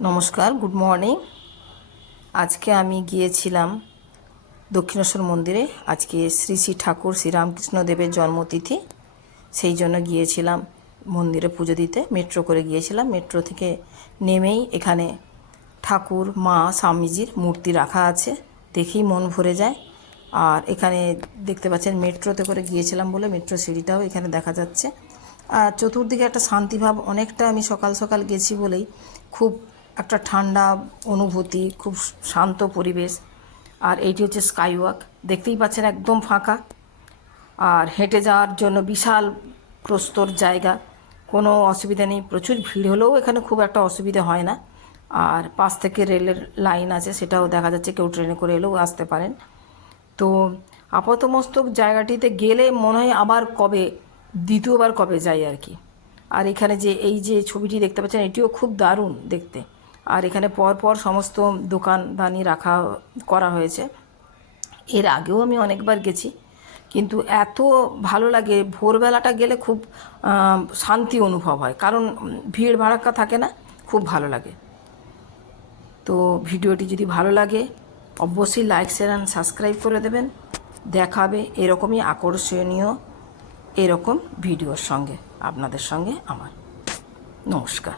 নমস্কার, good morning. আজকে আমি গিয়েছিলাম দক্ষিণেশ্বর মন্দিরে। আজকে শ্রী শ্রী ঠাকুর শ্রীরামকৃষ্ণ দেবের জন্মতিথি, সেই জন্য গিয়েছিলাম মন্দিরে পুজো দিতে। মেট্রো করে গিয়েছিলাম। মেট্রো থেকে নেমেই এখানে ঠাকুর, মা, স্বামীজির মূর্তি রাখা আছে, দেখেই মন ভরে যায়। আর এখানে দেখতে পাচ্ছেন মেট্রোতে করে গিয়েছিলাম বলে মেট্রো সিঁড়িটাও এখানে দেখা যাচ্ছে। আর চতুর্দিকে একটা শান্তিভাব, অনেকটা আমি সকাল সকাল গেছি বলেই খুব একটা ঠান্ডা অনুভূতি, খুব শান্ত পরিবেশ। আর এইটি হচ্ছে স্কাইওয়াক, দেখতেই পাচ্ছেন একদম ফাঁকা। আর হেঁটে যাওয়ার জন্য বিশাল প্রস্তর জায়গা, কোনো অসুবিধা নেই। প্রচুর ভিড় হলেও এখানে খুব একটা অসুবিধা হয় না। আর পাশ থেকে রেলের লাইন আছে, সেটাও দেখা যাচ্ছে, কেউ ট্রেনে করে এলেও আসতে পারেন। তো আপাতমস্তক জায়গাটিতে গেলে মনে হয় আবার কবে, দ্বিতীয়বার কবে যাই আর কি। আর এখানে যে এই যে ছবিটি দেখতে পাচ্ছেন, এটিও খুব দারুণ দেখতে। আর এখানে পরপর সমস্ত দোকানদানি রাখা করা হয়েছে। এর আগেও আমি অনেকবার গেছি, কিন্তু এত ভালো লাগে, ভোরবেলাটা গেলে খুব শান্তি অনুভব হয়, কারণ ভিড় ভাড়াক্কা থাকে না, খুব ভালো লাগে। তো ভিডিওটি যদি ভালো লাগে অবশ্যই লাইক, শেয়ার অ্যান্ড সাবস্ক্রাইব করে দেবেন। দেখাবে এরকমই আকর্ষণীয় এরকম ভিডিওর সঙ্গে, আপনাদের সঙ্গে আমার। নমস্কার।